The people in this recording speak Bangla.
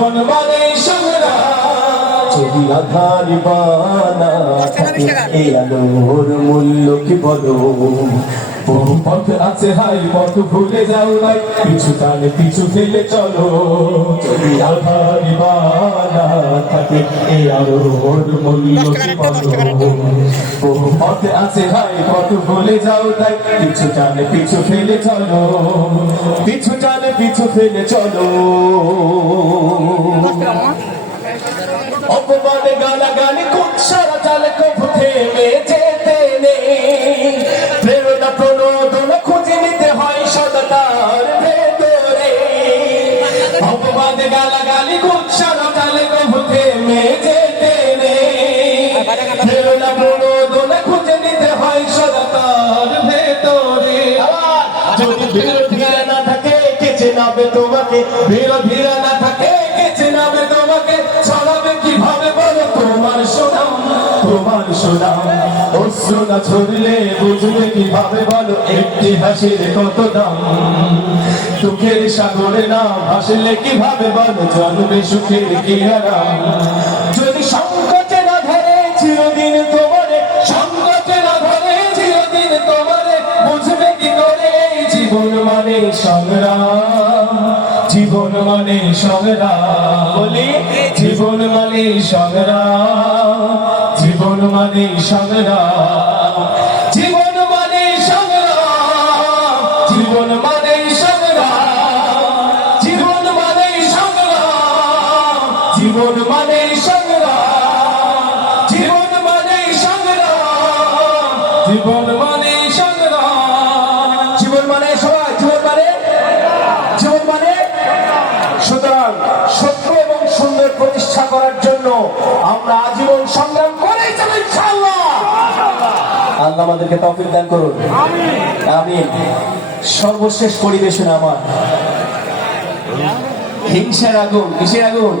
জীবন মানে সংগ্রাম, যদি আধার বানা এই আলোর মূল্য কি বলো? বহু পথ আছে হাই, পথ ভুলে যাও নাই, পিছু টানে পিছু ফেলে চলো। যদি আধার বানা থাকে এই আলোর মূল্য কি বলো? বহু পথ আছে হাই, পথ ভুলে যাও তাই, পিছু টানে পিছু ফেলে চলো, পিছু টানে পিছু ফেলে চলো। অপমানে গালাগালি কুৎসারা চালে কবু থেমে যেতে নেই, প্রেরণা প্রণোদনা খুঁজে নিতে হয় সদা তার ভেতরে। অপমানে গালাগালি কুৎসারা চালে কবু থেমে যেতে নেই, প্রেরণা প্রণোদনা খুঁজে নিতে হয় সদা তার ভেতরে। যদি বিরোধীরা না থাকে কে চেনাবে তোমাকে, বিরোধীরা না থাকে কে চেনাবে তোমাকে, ছড়াবে কিভাবে বলো তোমার সুনাম, তোমার সুনাম। অশ্রু না ছড়লে বুঝবে কিভাবে বলো একটি হাসির কত দাম। সুখের সাগরে না ভাসলে কিভাবে বলো জন্মে সুখের কি আরাম। যদি সংকটে না ধরে চিরদিন তোমারে, সংকটে না ধরে চিরদিন তোমারে, বুঝবে কি করে জীবন মানে সংগ্রাম, জীবন মানে সংগ্রাম। বলি জীবন মানে সংগ্রাম, জীবন মানে সংগ্রাম, জীবন মানে সংগ্রাম, জীবন মানে সংগ্রাম, জীবন মানে সংগ্রাম, জীবন মানে সংগ্রাম, জীবন মানে সংগ্রাম, জীবন মানে সংগ্রাম, জীবন মানে সবাই জীবন মানে, জীবন মানে। সুতরাং সত্য এবং সুন্দর প্রতিষ্ঠা করার জন্য আমরা আজীবন সংগ্রাম করেই যাব ইনশাআল্লাহ। আল্লাহ আমাদেরকে তৌফিক দান করুন, আমিন। সর্বশেষ পরিবেশনা আমার হিংসার আগুন, কিসের আগুন?